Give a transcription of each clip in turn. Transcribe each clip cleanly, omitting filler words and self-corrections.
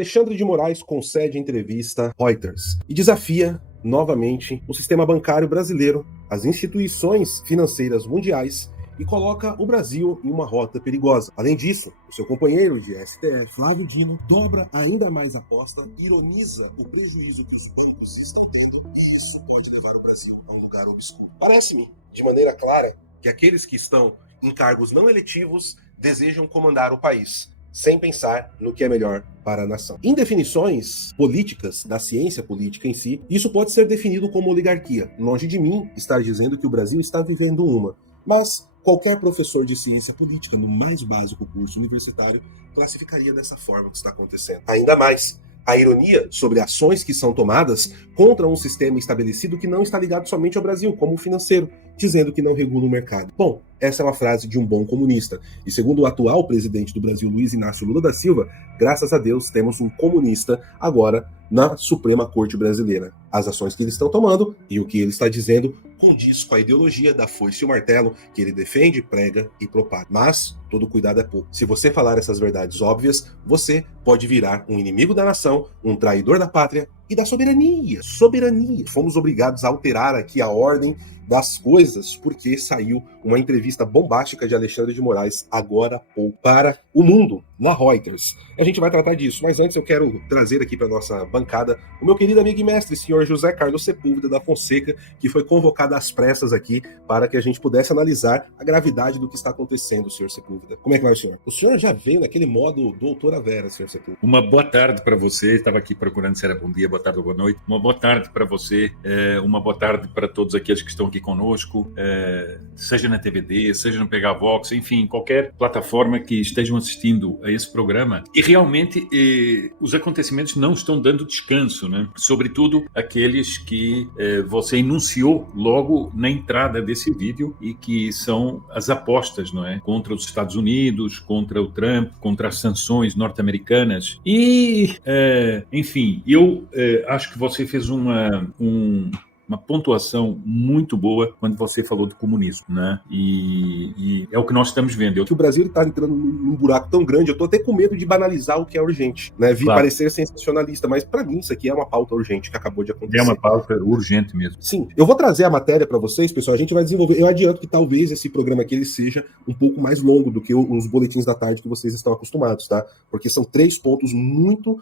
Alexandre de Moraes concede entrevista Reuters e desafia novamente o sistema bancário brasileiro, as instituições financeiras mundiais e coloca o Brasil em uma rota perigosa. Além disso, o seu companheiro de STF, Flávio Dino, dobra ainda mais a aposta, ironiza o prejuízo que os bancos estão tendo e isso pode levar o Brasil a um lugar obscuro. Parece-me, de maneira clara, que aqueles que estão em cargos não eletivos desejam comandar o país, sem pensar no que é melhor para a nação. Em definições políticas, da ciência política em si, isso pode ser definido como oligarquia. Longe de mim estar dizendo que o Brasil está vivendo uma, mas qualquer professor de ciência política no mais básico curso universitário classificaria dessa forma o que está acontecendo. Ainda mais, a ironia sobre ações que são tomadas contra um sistema estabelecido que não está ligado somente ao Brasil, como o financeiro, dizendo que não regula o mercado. Bom, essa é uma frase de um bom comunista. E segundo o atual presidente do Brasil, Luiz Inácio Lula da Silva, graças a Deus temos um comunista agora na Suprema Corte Brasileira. As ações que eles estão tomando e o que ele está dizendo condiz com a ideologia da foice e o martelo que ele defende, prega e propaga. Mas todo cuidado é pouco. Se você falar essas verdades óbvias, você pode virar um inimigo da nação, um traidor da pátria e da soberania. Soberania. Fomos obrigados a alterar aqui a ordem das coisas porque saiu uma entrevista bombástica de Alexandre de Moraes agora há pouco para o mundo, na Reuters. A gente vai tratar disso, mas antes eu quero trazer aqui para nossa bancada o meu querido amigo e mestre, senhor José Carlos Sepúlveda da Fonseca, que foi convocado às pressas aqui para que a gente pudesse analisar a gravidade do que está acontecendo, senhor Sepúlveda. Como é que vai, senhor? O senhor já veio naquele modo doutora Vera, senhor Sepúlveda. Uma boa tarde para você, estava aqui procurando se era bom dia, boa tarde ou boa noite. Uma boa tarde para você, uma boa tarde para todos aqueles que estão aqui conosco, seja na TVD, seja no Pegavox, enfim, qualquer plataforma que estejam assistindo a esse programa. E realmente os acontecimentos não estão dando descanso, né? Sobretudo aqueles que você enunciou logo na entrada desse vídeo e que são as apostas, não é? Contra os Estados Unidos, contra o Trump, contra as sanções norte-americanas. E, enfim, eu acho que você fez uma pontuação muito boa quando você falou do comunismo, né? E é o que nós estamos vendo. Que o Brasil está entrando num buraco tão grande, eu tô até com medo de banalizar o que é urgente, né? Vi Claro. parecer sensacionalista, mas para mim isso aqui é uma pauta urgente que acabou de acontecer. É uma pauta urgente mesmo. Sim, eu vou trazer a matéria para vocês, pessoal, a gente vai desenvolver. Eu adianto que talvez esse programa aqui ele seja um pouco mais longo do que os boletins da tarde que vocês estão acostumados, tá? Porque são 3 pontos muito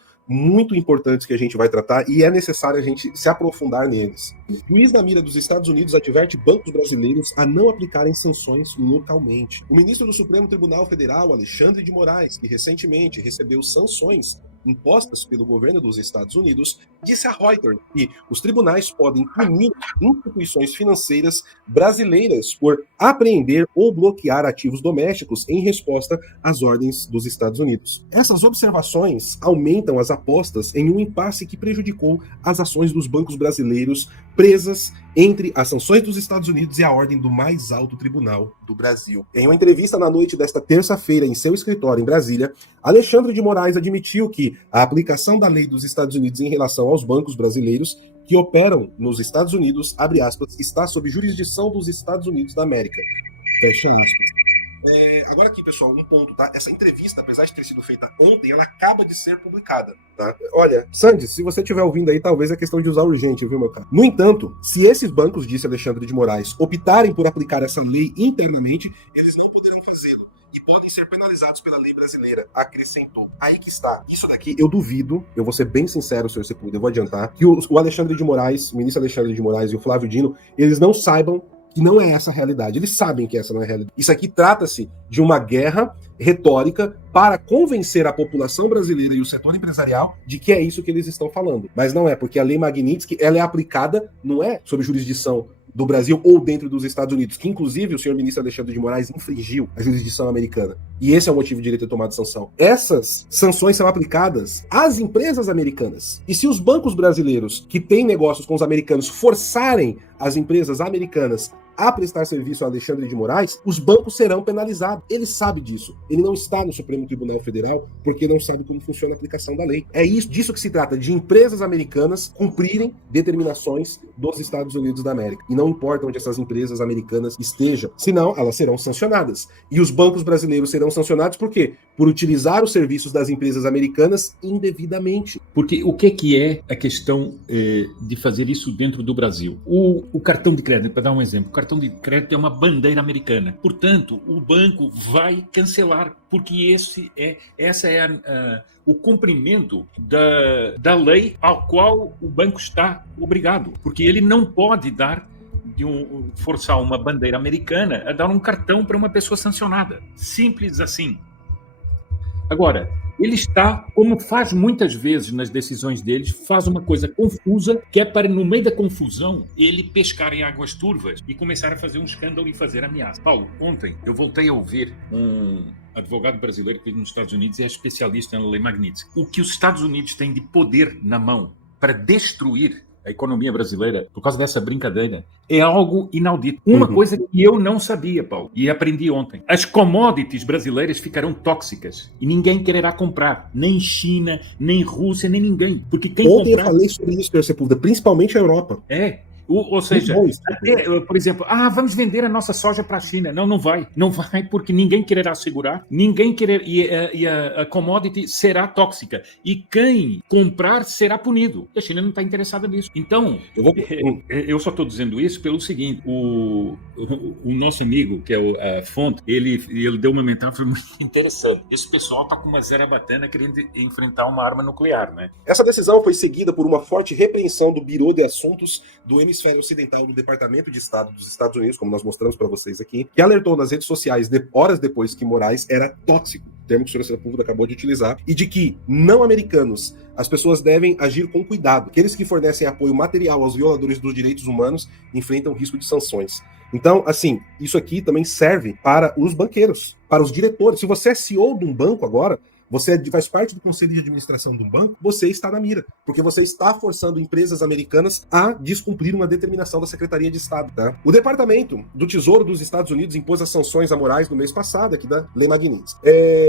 importantes que a gente vai tratar e é necessário a gente se aprofundar neles. Juiz na mira dos Estados Unidos adverte bancos brasileiros a não aplicarem sanções localmente. O ministro do Supremo Tribunal Federal, Alexandre de Moraes, que recentemente recebeu sanções impostas pelo governo dos Estados Unidos, disse a Reuters que os tribunais podem punir instituições financeiras brasileiras por apreender ou bloquear ativos domésticos em resposta às ordens dos Estados Unidos. Essas observações aumentam as apostas em um impasse que prejudicou as ações dos bancos brasileiros presas entre as sanções dos Estados Unidos e a ordem do mais alto tribunal do Brasil. Em uma entrevista na noite desta terça-feira em seu escritório em Brasília, Alexandre de Moraes admitiu que a aplicação da lei dos Estados Unidos em relação aos bancos brasileiros que operam nos Estados Unidos, abre aspas, está sob jurisdição dos Estados Unidos da América. Fecha aspas. Agora aqui, pessoal, um ponto, tá? Essa entrevista, apesar de ter sido feita ontem, ela acaba de ser publicada, tá? Olha, Sandy, se você estiver ouvindo aí, talvez é questão de usar urgente, viu, meu cara? No entanto, se esses bancos, disse Alexandre de Moraes, optarem por aplicar essa lei internamente, eles não poderão fazê-lo e podem ser penalizados pela lei brasileira, acrescentou. Aí que está. Isso daqui, eu duvido, eu vou ser bem sincero, senhor Sepúlveda, eu vou adiantar, que o Alexandre de Moraes, o ministro Alexandre de Moraes e o Flávio Dino, eles não saibam que não é essa a realidade. Eles sabem que essa não é a realidade. Isso aqui trata-se de uma guerra retórica para convencer a população brasileira e o setor empresarial de que é isso que eles estão falando. Mas não é, porque a lei Magnitsky, ela é aplicada, não é sob jurisdição do Brasil ou dentro dos Estados Unidos, que inclusive o senhor ministro Alexandre de Moraes infringiu a jurisdição americana. E esse é o motivo de ele ter tomado sanção. Essas sanções são aplicadas às empresas americanas. E se os bancos brasileiros que têm negócios com os americanos forçarem as empresas americanas a prestar serviço a Alexandre de Moraes, os bancos serão penalizados. Ele sabe disso. Ele não está no Supremo Tribunal Federal porque não sabe como funciona a aplicação da lei. É disso que se trata, de empresas americanas cumprirem determinações dos Estados Unidos da América. E não importa onde essas empresas americanas estejam, senão elas serão sancionadas. E os bancos brasileiros serão sancionados por quê? Por utilizar os serviços das empresas americanas indevidamente. Porque o que é a questão de fazer isso dentro do Brasil? O cartão de crédito, para dar um exemplo, o cartão de crédito é uma bandeira americana. Portanto, o banco vai cancelar, porque esse é o cumprimento da lei ao qual o banco está obrigado. Porque ele não pode forçar uma bandeira americana a dar um cartão para uma pessoa sancionada. Simples assim. Agora, ele está, como faz muitas vezes nas decisões deles, faz uma coisa confusa, que é para, no meio da confusão, ele pescar em águas turvas e começar a fazer um escândalo e fazer ameaça. Paulo, ontem eu voltei a ouvir um advogado brasileiro que vive nos Estados Unidos e é especialista na lei Magnitsky. O que os Estados Unidos têm de poder na mão para destruir a economia brasileira, por causa dessa brincadeira, é algo inaudito. Uma coisa que eu não sabia, Paulo, e aprendi ontem. As commodities brasileiras ficarão tóxicas e ninguém quererá comprar. Nem China, nem Rússia, nem ninguém. Porque quem ontem comprar... eu falei sobre isso, Sr. Sepúlveda, principalmente a Europa. Ou seja, por exemplo, vamos vender a nossa soja para a China. Não vai. Não vai porque ninguém quererá segurar, e a commodity será tóxica. E quem comprar será punido. A China não está interessada nisso. Então, eu só estou dizendo isso pelo seguinte, o nosso amigo, que é a Fonte, ele deu uma metáfora muito interessante. Esse pessoal está com uma zarabatana querendo enfrentar uma arma nuclear, né? Essa decisão foi seguida por uma forte repreensão do Bureau de Assuntos do Hemisfério Ocidental do Departamento de Estado dos Estados Unidos, como nós mostramos para vocês aqui, que alertou nas redes sociais horas depois que Moraes era tóxico, termo que o Sr. Sepúlveda acabou de utilizar, e de que não americanos, as pessoas devem agir com cuidado. Aqueles que fornecem apoio material aos violadores dos direitos humanos enfrentam risco de sanções. Então, assim, isso aqui também serve para os banqueiros, para os diretores. Se você é CEO de um banco agora, você faz parte do conselho de administração de um banco, você está na mira, porque você está forçando empresas americanas a descumprir uma determinação da Secretaria de Estado, tá? O Departamento do Tesouro dos Estados Unidos impôs as sanções a Moraes no mês passado, aqui da Lei Magnitsky.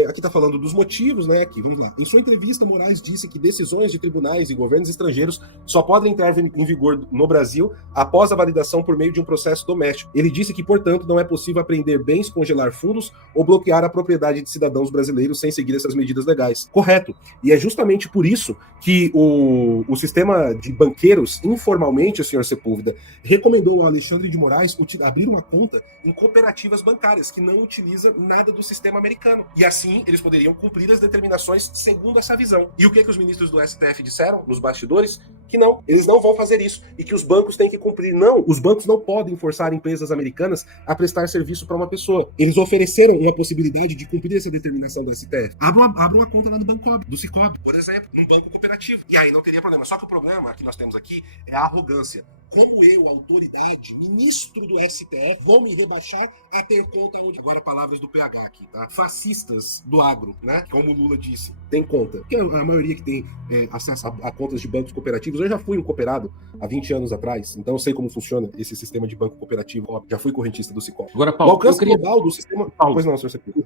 Aqui está falando dos motivos, né? Aqui, vamos lá. Em sua entrevista, Moraes disse que decisões de tribunais e governos estrangeiros só podem entrar em vigor no Brasil após a validação por meio de um processo doméstico. Ele disse que, portanto, não é possível apreender bens, congelar fundos ou bloquear a propriedade de cidadãos brasileiros sem seguir essas medidas legais. Correto. E é justamente por isso que o sistema de banqueiros, informalmente, o Sr. Sepúlveda, recomendou ao Alexandre de Moraes abrir uma conta em cooperativas bancárias, que não utiliza nada do sistema americano. E assim, eles poderiam cumprir as determinações segundo essa visão. E o que os ministros do STF disseram nos bastidores? Que não, eles não vão fazer isso. E que os bancos têm que cumprir. Não, os bancos não podem forçar empresas americanas a prestar serviço para uma pessoa. Eles ofereceram uma possibilidade de cumprir essa determinação do STF. Abra uma conta lá no Bancob, do Cicobi, por exemplo, num banco cooperativo. E aí não teria problema. Só que o problema que nós temos aqui é a arrogância. Como eu, autoridade, ministro do STF, vou me rebaixar a ter conta onde... Agora palavras do PH aqui, tá? Fascistas do agro, né? Como o Lula disse, tem conta. Porque a maioria que tem acesso a contas de bancos cooperativos, eu já fui um cooperado há 20 anos atrás, então eu sei como funciona esse sistema de banco cooperativo. Já fui correntista do Cicobi. Agora, Paulo, o alcance global do sistema... Paulo, pois não, senhor Sepúlveda.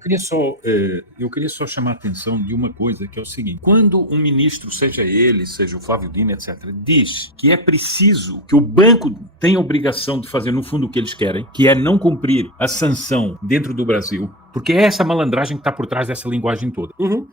Eu queria só chamar a atenção de uma coisa, que é o seguinte. Quando um ministro, seja ele, seja o Flávio Dino, etc., diz que é preciso que o banco tem a obrigação de fazer, no fundo, o que eles querem, que é não cumprir a sanção dentro do Brasil, porque é essa malandragem que está por trás dessa linguagem toda. Uhum.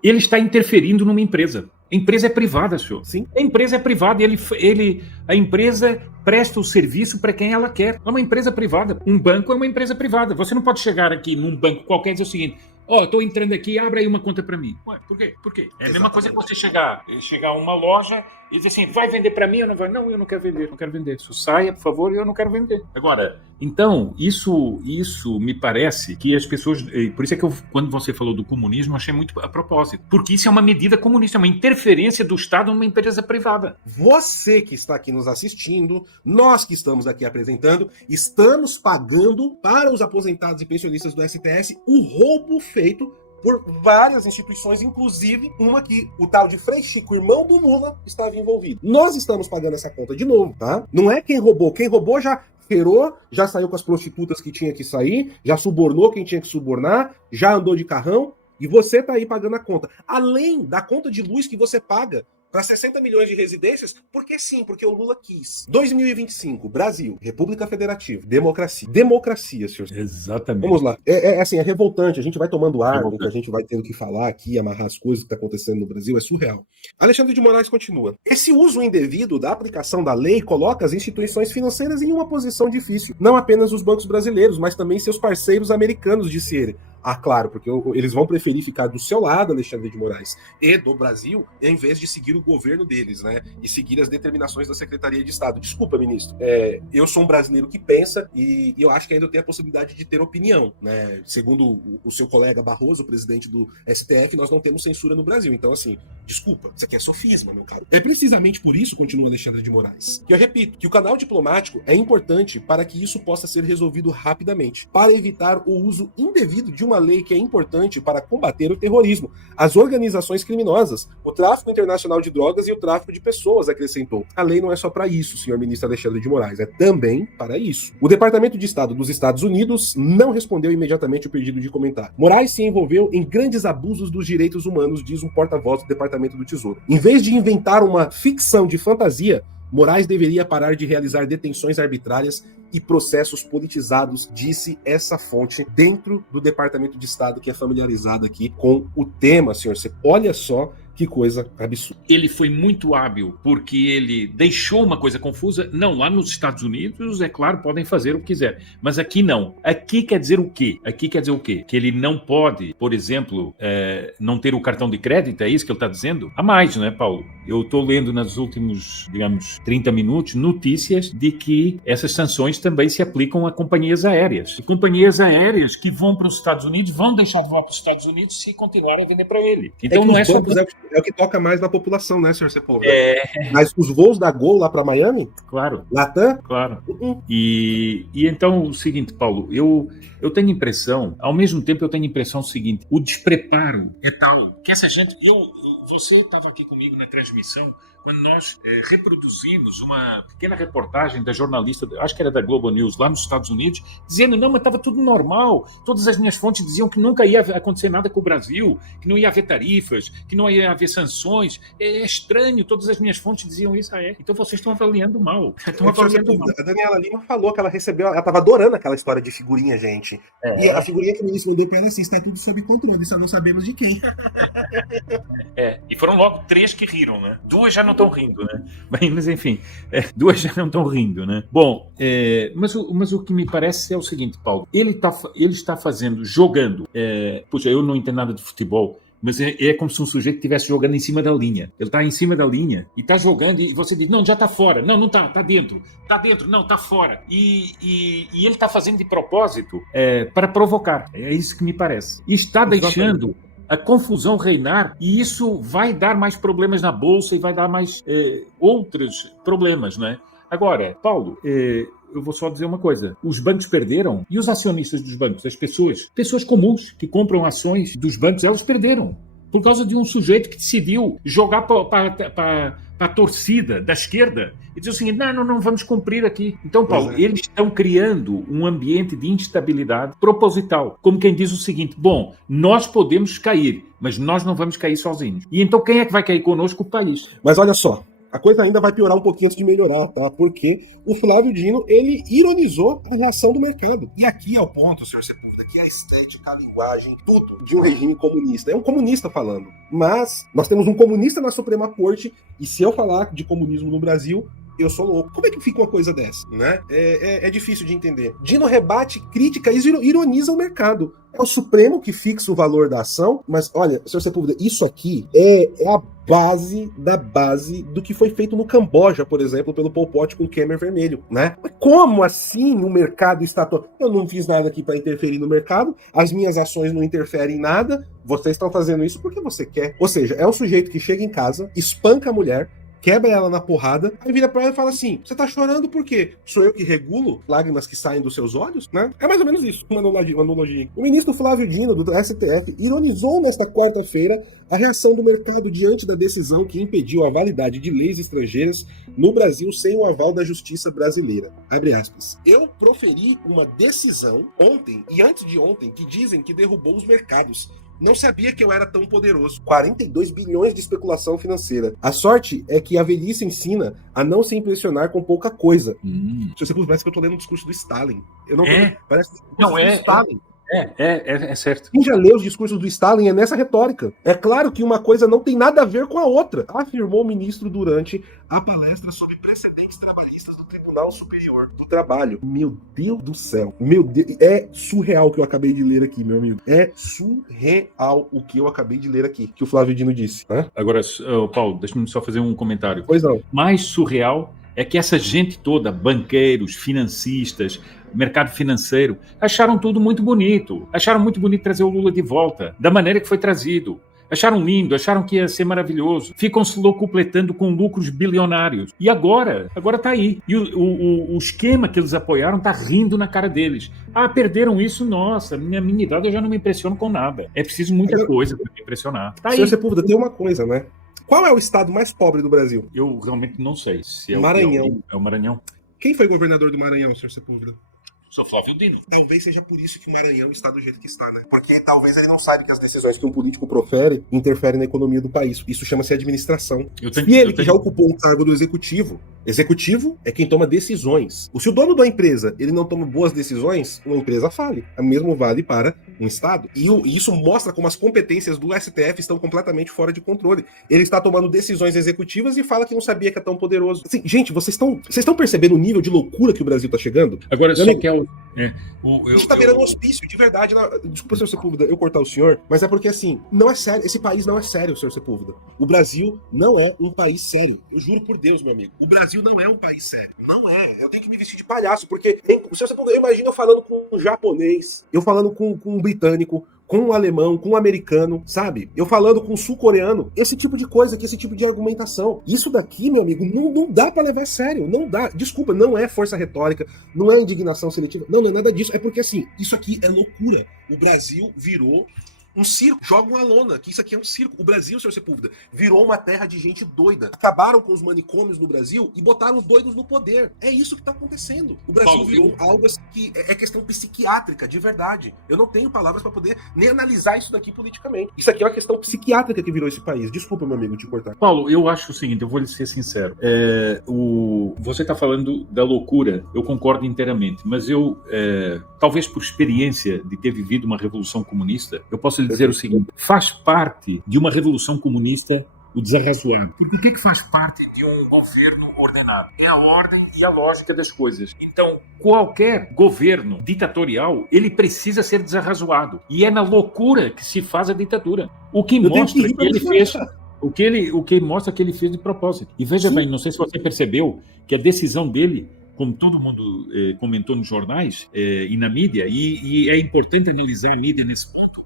Ele está interferindo numa empresa. A empresa é privada, senhor. Sim. A empresa é privada e a empresa presta o serviço para quem ela quer. É uma empresa privada. Um banco é uma empresa privada. Você não pode chegar aqui num banco qualquer e dizer o seguinte: estou entrando aqui, abre aí uma conta para mim. Ué, por quê? Por quê? É a mesma coisa que você chegar a uma loja e dizer assim: vai vender para mim ou não vai? Não, eu não quero vender. Não quero vender. Isso saia, por favor, eu não quero vender. Agora, então, isso me parece que as pessoas... Por isso é que quando você falou do comunismo, eu achei muito a propósito. Porque isso é uma medida comunista, é uma interferência do Estado numa empresa privada. Você que está aqui nos assistindo, nós que estamos aqui apresentando, estamos pagando para os aposentados e pensionistas do STS o roubo feito por várias instituições, inclusive uma que o tal de Frei Chico, irmão do Lula, estava envolvido. Nós estamos pagando essa conta de novo, tá? Não é quem roubou já cheirou, já saiu com as prostitutas que tinha que sair, já subornou quem tinha que subornar, já andou de carrão, e você tá aí pagando a conta. Além da conta de luz que você paga para 60 milhões de residências, porque sim, porque o Lula quis. 2025, Brasil, República Federativa, democracia. Democracia, senhor. Exatamente. Vamos lá. Assim, é revoltante. A gente vai tomando ar, que a gente vai tendo que falar aqui, amarrar as coisas que está acontecendo no Brasil, é surreal. Alexandre de Moraes continua. Esse uso indevido da aplicação da lei coloca as instituições financeiras em uma posição difícil. Não apenas os bancos brasileiros, mas também seus parceiros americanos, disse ele. Ah, claro, porque eles vão preferir ficar do seu lado, Alexandre de Moraes, e do Brasil, em vez de seguir o governo deles, né? E seguir as determinações da Secretaria de Estado. Desculpa, ministro. Eu sou um brasileiro que pensa e eu acho que ainda tem a possibilidade de ter opinião, né? Segundo o seu colega Barroso, presidente do STF, nós não temos censura no Brasil. Então, assim, desculpa, isso aqui é sofisma, meu caro. É precisamente por isso, continua Alexandre de Moraes, que eu repito, que o canal diplomático é importante para que isso possa ser resolvido rapidamente, para evitar o uso indevido de uma lei que é importante para combater o terrorismo, as organizações criminosas, o tráfico internacional de drogas e o tráfico de pessoas, acrescentou. A lei não é só para isso, senhor ministro Alexandre de Moraes, é também para isso. O Departamento de Estado dos Estados Unidos não respondeu imediatamente o pedido de comentário. Moraes se envolveu em grandes abusos dos direitos humanos, diz um porta-voz do Departamento do Tesouro. Em vez de inventar uma ficção de fantasia, Moraes deveria parar de realizar detenções arbitrárias e processos politizados, disse essa fonte dentro do Departamento de Estado, que é familiarizado aqui com o tema, senhor. Olha só que coisa absurda. Ele foi muito hábil, porque ele deixou uma coisa confusa. Não, lá nos Estados Unidos, é claro, podem fazer o que quiser. Mas aqui não. Aqui quer dizer o quê? Aqui quer dizer o quê? Que ele não pode, por exemplo, não ter o cartão de crédito, é isso que ele está dizendo? Há mais, não é, Paulo? Eu estou lendo nos últimos, digamos, 30 minutos, notícias de que essas sanções também se aplicam a companhias aéreas. E companhias aéreas que vão para os Estados Unidos vão deixar de voar para os Estados Unidos se continuarem a vender para ele. Então não é só... É o que toca mais na população, né, senhor Sepúlveda? Mas os voos da Gol lá para Miami? Claro. Latam? Claro. E então, o seguinte, Paulo, eu tenho impressão, ao mesmo tempo eu tenho impressão seguinte, o despreparo é tal que essa gente... Você estava aqui comigo na transmissão quando nós reproduzimos uma pequena reportagem da jornalista, acho que era da Globo News, lá nos Estados Unidos, dizendo, não, mas estava tudo normal, todas as minhas fontes diziam que nunca ia acontecer nada com o Brasil, que não ia haver tarifas, que não ia haver sanções. É estranho, todas as minhas fontes diziam isso. Então vocês estão avaliando mal. A Daniela Lima falou que ela recebeu, ela estava adorando aquela história de figurinha, gente. E a figurinha que o ministro mandou para ela assim, está tudo sob controle, só não sabemos de quem. E foram logo 3 que riram, né? 2 já não estão rindo, né? Mas enfim, 2 já não estão rindo, né? Bom, mas o que me parece é o seguinte, Paulo, ele está jogando, puxa, eu não entendo nada de futebol, mas é como se um sujeito estivesse jogando em cima da linha. Ele está em cima da linha e está jogando e você diz, não, já está fora. Não, não está dentro. Está dentro, não, está fora. E ele está fazendo de propósito para provocar. É isso que me parece. E está deixando a confusão reinar, e isso vai dar mais problemas na Bolsa e vai dar mais outros problemas, não é? Agora, Paulo, eu vou só dizer uma coisa. Os bancos perderam e os acionistas dos bancos, as pessoas comuns que compram ações dos bancos, elas perderam. Por causa de um sujeito que decidiu jogar para a torcida da esquerda e dizer o seguinte, não vamos cumprir aqui. Então, Paulo, eles estão criando um ambiente de instabilidade proposital. Como quem diz o seguinte, bom, nós podemos cair, mas nós não vamos cair sozinhos. E então quem é que vai cair conosco? O país. Mas olha só, a coisa ainda vai piorar um pouquinho antes de melhorar, tá? Porque o Flávio Dino, ele ironizou a reação do mercado. E aqui é o ponto, senhor Sepúlveda, que é a estética, a linguagem, tudo de um regime comunista. É um comunista falando. Mas nós temos um comunista na Suprema Corte, e se eu falar de comunismo no Brasil, eu sou louco. Como é que fica uma coisa dessa, né? É difícil de entender. Dino rebate, critica e ironiza o mercado. É o Supremo que fixa o valor da ação, mas olha, senhor Sepúlveda, isso aqui é a base da base do que foi feito no Camboja, por exemplo, pelo Pol Pot com o Khmer Vermelho, né? Mas como assim o mercado está... Eu não fiz nada aqui para interferir no mercado, as minhas ações não interferem em nada, vocês estão fazendo isso porque você quer. Ou seja, é um sujeito que chega em casa, espanca a mulher, quebra ela na porrada, aí vira pra ela e fala assim: você tá chorando por quê? Sou eu que regulo lágrimas que saem dos seus olhos, né? É mais ou menos isso, uma analogia. O ministro Flávio Dino, do STF, ironizou nesta quarta-feira a reação do mercado diante da decisão que impediu a validade de leis estrangeiras no Brasil sem o aval da justiça brasileira. Abre aspas. Eu proferi uma decisão ontem e antes de ontem que dizem que derrubou os mercados. Não sabia que eu era tão poderoso. 42 bilhões de especulação financeira. A sorte é que a velhice ensina a não se impressionar com pouca coisa. Se você parece que eu tô lendo um discurso do Stalin. Eu não parece não é do Stalin. É certo. Quem já leu os discursos do Stalin é nessa retórica. É claro que uma coisa não tem nada a ver com a outra, afirmou o ministro durante a palestra sobre precedentes trabalhistas do Tribunal Superior do Trabalho. Meu Deus do céu. Meu Deus, é surreal o que eu acabei de ler aqui, meu amigo. É surreal o que eu acabei de ler aqui, que o Flávio Dino disse. Né? Agora, Paulo, deixa-me só fazer um comentário. Pois não. Mais surreal é que essa gente toda, banqueiros, financistas, mercado financeiro, acharam tudo muito bonito. Acharam muito bonito trazer o Lula de volta, da maneira que foi trazido. Acharam lindo, acharam que ia ser maravilhoso. Ficam se locupletando com lucros bilionários. E agora tá aí. E o esquema que eles apoiaram tá rindo na cara deles. Ah, perderam isso? Nossa, minha idade eu já não me impressiono com nada. É preciso muita coisa para me impressionar. Tá aí. Senhor Sepúlveda, tem uma coisa, né? Qual é o estado mais pobre do Brasil? Eu realmente não sei. Se é Maranhão. É o Maranhão. Quem foi governador do Maranhão, senhor Sepúlveda? Sou Flávio Dino. Talvez seja por isso que o Maranhão está do jeito que está, né? Porque talvez ele não saiba que as decisões que um político profere interferem na economia do país. Isso chama-se administração. E ele, que já ocupou um cargo do executivo é quem toma decisões. Se o dono da empresa ele não toma boas decisões, uma empresa fale. O mesmo vale para um Estado. E isso mostra como as competências do STF estão completamente fora de controle. Ele está tomando decisões executivas e fala que não sabia que é tão poderoso. Assim, gente, vocês estão percebendo o nível de loucura que o Brasil está chegando? Agora, só que a gente tá virando um hospício, de verdade. Desculpa, senhor Sepúlveda, eu cortar o senhor, mas é porque, assim, não é sério. Esse país não é sério, senhor Sepúlveda. O Brasil não é um país sério. Eu juro por Deus, meu amigo. O Brasil não é um país sério. Não é. Eu tenho que me vestir de palhaço, porque, senhor Sepúlveda, eu imagino eu falando com um japonês, eu falando com um britânico, com um alemão, com um americano, sabe? Eu falando com um sul-coreano. Esse tipo de coisa aqui, esse tipo de argumentação. Isso daqui, meu amigo, não dá pra levar a sério. Não dá. Desculpa, não é força retórica, não é indignação seletiva. Não é nada disso. É porque, assim, isso aqui é loucura. O Brasil virou um circo. Joga uma lona, que isso aqui é um circo. O Brasil, senhor Sepúlveda, virou uma terra de gente doida. Acabaram com os manicômios no Brasil e botaram os doidos no poder. É isso que tá acontecendo. O Brasil virou algo que é questão psiquiátrica, de verdade. Eu não tenho palavras para poder nem analisar isso daqui politicamente. Isso aqui é uma questão psiquiátrica que virou esse país. Desculpa, meu amigo, te cortar. Paulo, eu acho o seguinte, eu vou lhe ser sincero. Você tá falando da loucura, eu concordo inteiramente, mas eu, talvez por experiência de ter vivido uma revolução comunista, eu posso lhe dizer o seguinte: faz parte de uma revolução comunista o desarrazoado. Porque o que faz parte de um governo ordenado? É a ordem e a lógica das coisas. Então, qualquer governo ditatorial, ele precisa ser desarrazoado. E é na loucura que se faz a ditadura. O que mostra que ele fez... O que mostra que ele fez de propósito. E veja bem, não sei se você percebeu que a decisão dele, como todo mundo comentou nos jornais e na mídia, e é importante analisar a mídia nesse ponto,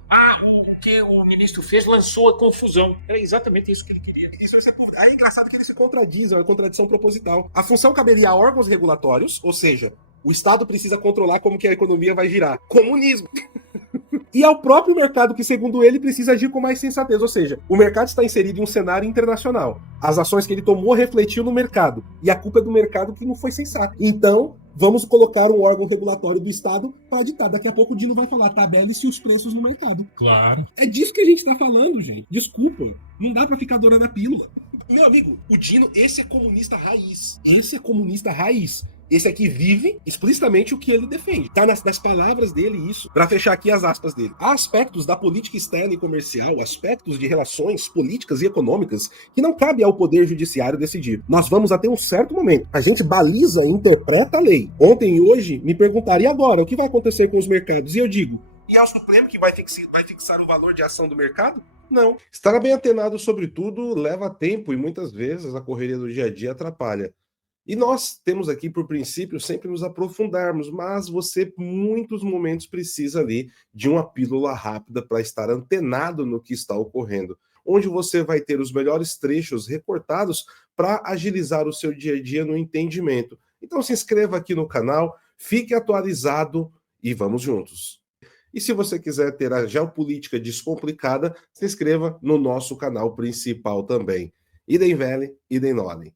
o que o ministro fez lançou a confusão. Era exatamente isso que ele queria. É engraçado que eles se contradizem, é uma contradição proposital. A função caberia a órgãos regulatórios, ou seja, o Estado precisa controlar como que a economia vai girar. Comunismo. E ao próprio mercado que, segundo ele, precisa agir com mais sensatez. Ou seja, o mercado está inserido em um cenário internacional. As ações que ele tomou refletiu no mercado. E a culpa é do mercado que não foi sensato. Então, vamos colocar um órgão regulatório do Estado para ditar. Daqui a pouco o Dino vai falar, tabele-se os preços no mercado. Claro. É disso que a gente tá falando, gente. Desculpa. Não dá pra ficar adorando a pílula. Meu amigo, o Dino, esse é comunista raiz. Esse é comunista raiz. Esse aqui vive explicitamente o que ele defende. Tá nas palavras dele isso. Pra fechar aqui as aspas dele. Há aspectos da política externa e comercial, aspectos de relações políticas e econômicas que não cabe ao poder judiciário decidir. Nós vamos até um certo momento. A gente baliza e interpreta a lei. Ontem e hoje me perguntaram, e agora? O que vai acontecer com os mercados? E eu digo, e é o Supremo que vai fixar o valor de ação do mercado? Não. Estar bem antenado sobre tudo leva tempo e muitas vezes a correria do dia a dia atrapalha. E nós temos aqui, por princípio, sempre nos aprofundarmos, mas você, em muitos momentos, precisa ali de uma pílula rápida para estar antenado no que está ocorrendo. onde você vai ter os melhores trechos recortados para agilizar o seu dia a dia no entendimento. Então se inscreva aqui no canal, fique atualizado e vamos juntos. E se você quiser ter a geopolítica descomplicada, se inscreva no nosso canal principal também. Idem Vele, idem Nolem.